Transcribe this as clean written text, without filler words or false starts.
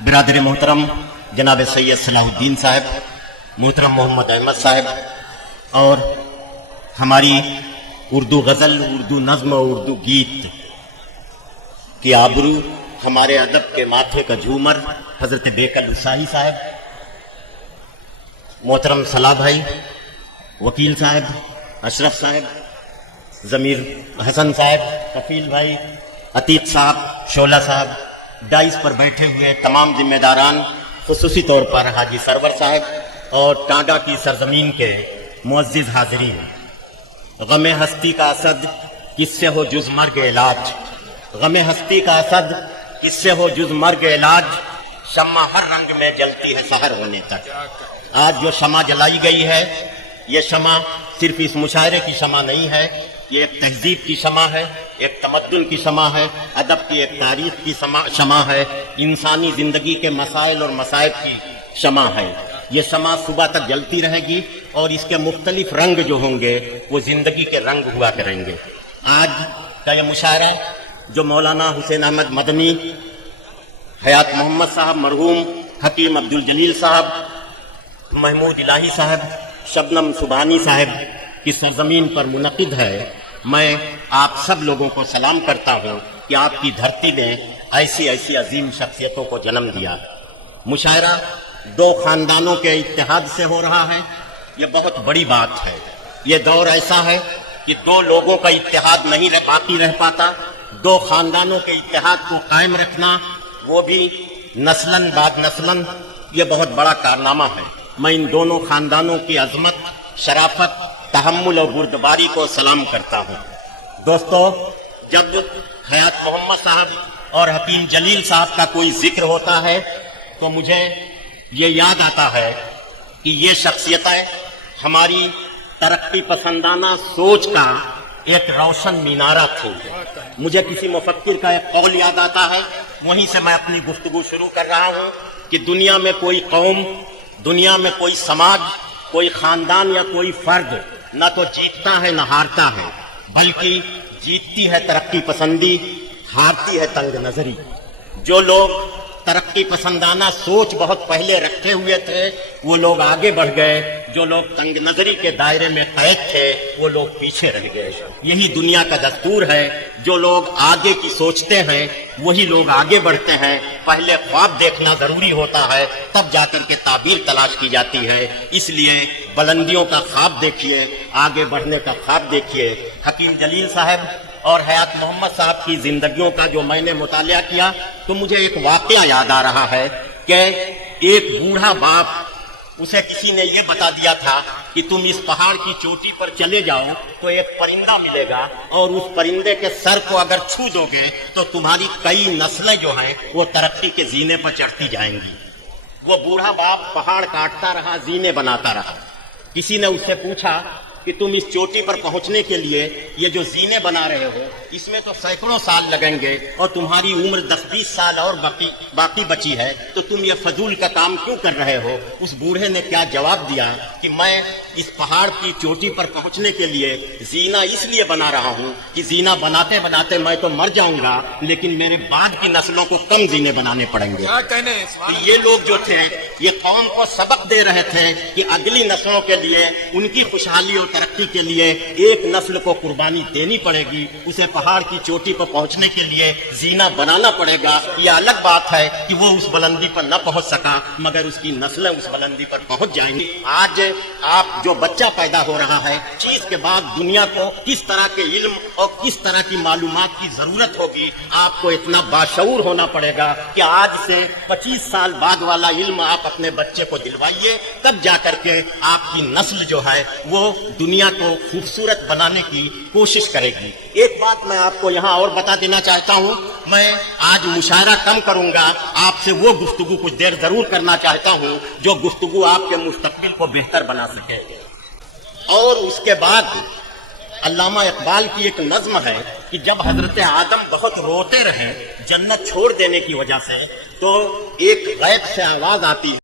बिरादर मोहतरम जनाब सैयद सलाहुद्दीन साहब, मोहतरम मोहम्मद अहमद साहब और हमारी उर्दू गज़ल, उर्दू नज़्म और उर्दू गीत की आबरू, हमारे अदब के माथे का झूमर हज़रत बेकल उसाही साहब, मोहतरम सलाह भाई, वकील साहब, अशरफ साहब, ज़मीर हसन साहब, कफील भाई, अतीक साहब, शोला साहब, डाइस पर बैठे हुए तमाम जिम्मेदारान, खुसूसी तौर पर हाजी सरवर साहब और टांगा की सरजमीन के मुअज़्ज़िज़ हाज़रीन। गमे हस्ती का असद किससे हो जुज़ मर्ग इलाज, गमे हस्ती का असद किससे हो जुज़ मर्ग इलाज, शम्मा हर रंग में जलती है सहर होने तक। आज जो शमा जलाई गई है, ये शमा सिर्फ इस मुशायरे की शमा नहीं है, ये एक तहजीब की शमा है, एक तमद्दुन की शमा है, अदब की एक तारीख की शमा है, इंसानी जिंदगी के मसाइल और मसाइब की शमा है। ये शमा सुबह तक जलती रहेगी और इसके मुख्तलिफ रंग जो होंगे वो जिंदगी के रंग हुआ करेंगे। आज का ये मुशायरा जो मौलाना हुसैन अहमद मदनी, हयात मोहम्मद साहब, मरहूम हकीम अब्दुल जलील साहब, महमूद इलाही साहब, शबनम सुबहानी साहब की सरजमीन पर मुनक़िद है, मैं आप सब लोगों को सलाम करता हूँ कि आपकी धरती ने ऐसी ऐसी अजीम शख्सियतों को जन्म दिया। मुशायरा दो खानदानों के इत्तेहाद से हो रहा है, ये बहुत बड़ी बात है। ये दौर ऐसा है कि दो लोगों का इत्तेहाद नहीं बाकी रह पाता, दो खानदानों के इत्तेहाद को कायम रखना, वो भी नस्लन बाद नस्लन, ये बहुत बड़ा कारनामा है। मैं इन दोनों खानदानों की अजमत, शराफत, तहम्मुल और बुर्दबारी को सलाम करता हूँ। दोस्तों, जब हयात मोहम्मद साहब और हकीम जलील साहब का कोई जिक्र होता है तो मुझे ये याद आता है कि ये शख्सियतें हमारी तरक्की पसंदाना सोच का एक रोशन मीनारा थी। मुझे किसी मुफक्किर का एक कौल याद आता है, वहीं से मैं अपनी गुफ्तगू शुरू कर रहा हूँ कि दुनिया में कोई कौम, दुनिया में कोई समाज, कोई खानदान या कोई फर्द न तो जीतता है न हारता है, बल्कि जीतती है तरक्की पसंदी, हारती है तंग नजरी। जो लोग तरक्की पसंदाना सोच बहुत पहले रखे हुए थे वो लोग आगे बढ़ गए, जो लोग तंग नजरी के दायरे में कैद थे वो लोग पीछे रह गए। यही दुनिया का दस्तूर है, जो लोग आगे की सोचते हैं वही लोग आगे बढ़ते हैं। पहले ख्वाब देखना जरूरी होता है, तब जाकर के ताबीर तलाश की जाती है। इसलिए बुलंदियों का ख्वाब देखिए, आगे बढ़ने का ख्वाब देखिए। हकीम जलील साहब और हयात मोहम्मद साहब की जिंदगियों का जो मैंने मुतालिया किया तो मुझे एक वाकया याद आ रहा है कि एक बूढ़ा बाप, उसे किसी ने ये बता दिया था कि तुम इस पहाड़ की चोटी पर चले जाओ तो एक परिंदा मिलेगा और उस परिंदे के सर को अगर छू दोगे तो तुम्हारी कई नस्लें जो हैं वो तरक्की के जीने पर चढ़ती जाएंगी। वो बूढ़ा बाप पहाड़ काटता रहा, जीने बनाता रहा। किसी ने उससे पूछा कि तुम इस चोटी पर पहुंचने के लिए ये जो जीने बना रहे हो इसमें तो सैकड़ों साल लगेंगे और तुम्हारी उम्र 10-20 साल और बाकी बची है, तो तुम ये फजूल का काम क्यों कर रहे हो? उस बूढ़े ने क्या जवाब दिया कि मैं इस पहाड़ की चोटी पर पहुंचने के लिए जीना इसलिए बना रहा हूं कि जीना बनाते बनाते मैं तो मर जाऊंगा, लेकिन मेरे बाद की नस्लों को कम जीने बनाने पड़ेंगे। तो ये लोग जो थे ये कौम को सबक दे रहे थे कि अगली नस्लों के लिए, उनकी खुशहाली और तरक्की के लिए एक नस्ल को कुर्बानी देनी पड़ेगी, उसे पहाड़ की चोटी पर पहुंचने के लिए जीना बनाना पड़ेगा। यह अलग बात है कि वो उस बुलंदी पर न पहुंच सका, मगर उसकी नस्लें उस बुलंदी पर पहुंच जाएंगी। आज आप जो बच्चा पैदा हो रहा है, चीज के बाद दुनिया को किस तरह के इल्म और किस तरह की मालूमात की जरूरत होगी, आपको इतना बाशऊर होना पड़ेगा कि आज से 25 साल बाद वाला इल्म आप अपने बच्चे को दिलवाइए, तब जाकर के आपकी नस्ल जो है वो दुनिया को खूबसूरत बनाने की कोशिश करेगी। एक बात मैं आपको यहाँ और बता देना चाहता हूँ, मैं आज मुशायरा कम करूंगा, आपसे वो गुफ्तगू कुछ देर जरूर करना चाहता हूँ जो गुफ्तगू आपके मुस्तकबिल को बेहतर बना सके। और उसके बाद अल्लामा इकबाल की एक नज्म है कि जब हजरत आदम बहुत रोते रहे जन्नत छोड़ देने की वजह से, तो एक गैब से आवाज आती